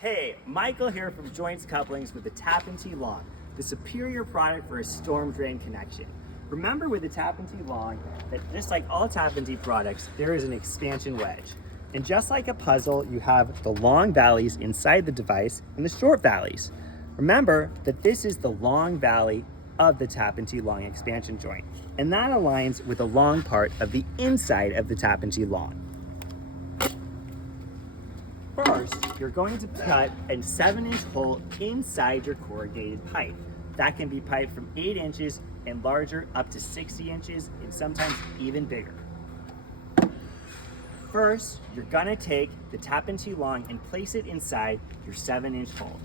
Hey, Michael here from Joints Couplings with the Tap & T Long, the superior product for a storm drain connection. Remember with the Tap & T Long that just like all Tap & T products, there is an expansion wedge. And just like a puzzle, you have the long valleys inside the device and the short valleys. Remember that this is the long valley of the Tap & T Long expansion joint, and that aligns with the long part of the inside of the Tap & T Long. First, you're going to cut a 7-inch hole inside your corrugated pipe. That can be piped from 8 inches and larger up to 60 inches and sometimes even bigger. First, you're gonna take the Tap & T Long and place it inside your 7-inch hole.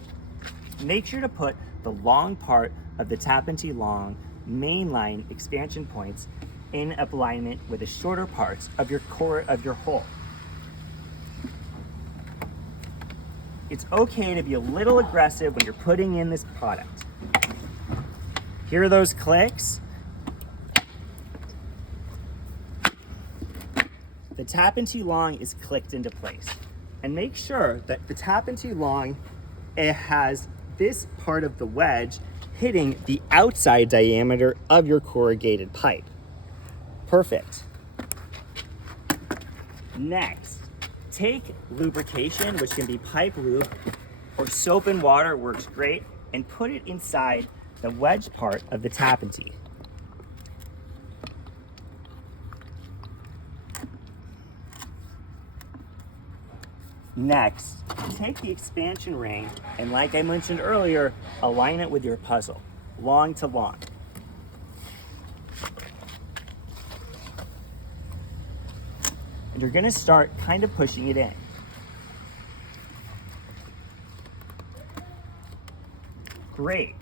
Make sure to put the long part of the Tap & T Long mainline expansion points in alignment with the shorter parts of your hole. It's okay to be a little aggressive when you're putting in this product. Hear those clicks? The Tap & T Long is clicked into place. And make sure that the Tap & T Long, it has this part of the wedge hitting the outside diameter of your corrugated pipe. Perfect. Next, take lubrication, which can be pipe lube or soap and water, works great, and put it inside the wedge part of the Tap & T. Next, take the expansion ring and, like I mentioned earlier, align it with your puzzle, long to long. And you're gonna start kind of pushing it in. Great.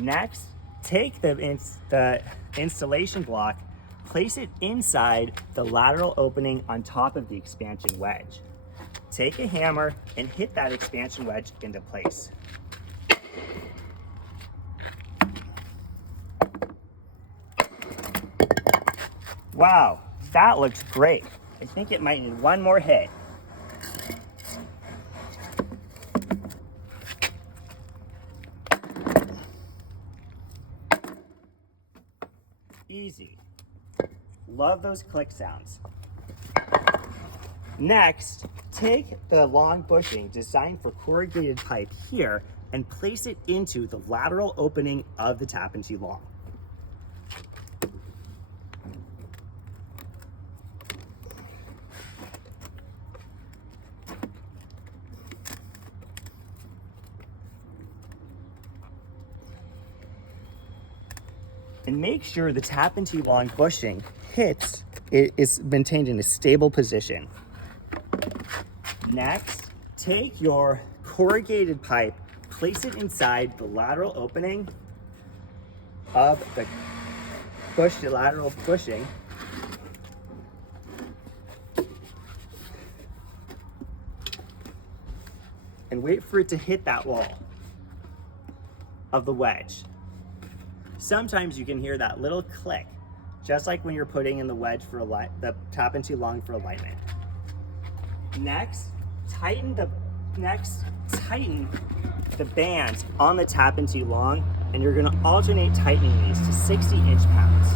Next, take the installation block, place it inside the lateral opening on top of the expansion wedge. Take a hammer and hit that expansion wedge into place. Wow, that looks great. I think it might need one more hit. Easy. Love those click sounds. Next, take the long bushing designed for corrugated pipe here and place it into the lateral opening of the Tap & T Long. And make sure the Tap & T Long bushing is maintained in a stable position. Next, take your corrugated pipe, place it inside the lateral opening of the lateral bushing, and wait for it to hit that wall of the wedge. Sometimes you can hear that little click, just like when you're putting in the wedge for the Tap & T Long for alignment. Next, tighten the bands on the Tap & T Long, and you're gonna alternate tightening these to 60 inch-pounds.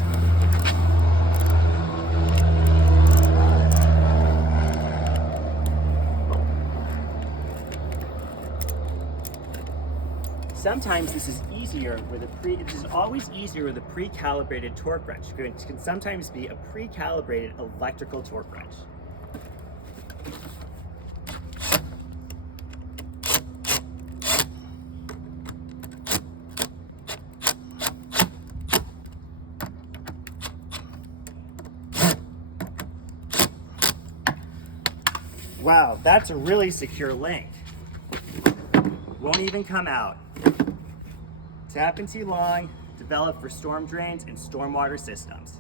Sometimes this is easier with it is always easier with a pre-calibrated torque wrench. It can sometimes be a pre-calibrated electrical torque wrench. Wow, that's a really secure link. Won't even come out. Tap & T Long, developed for storm drains and stormwater systems.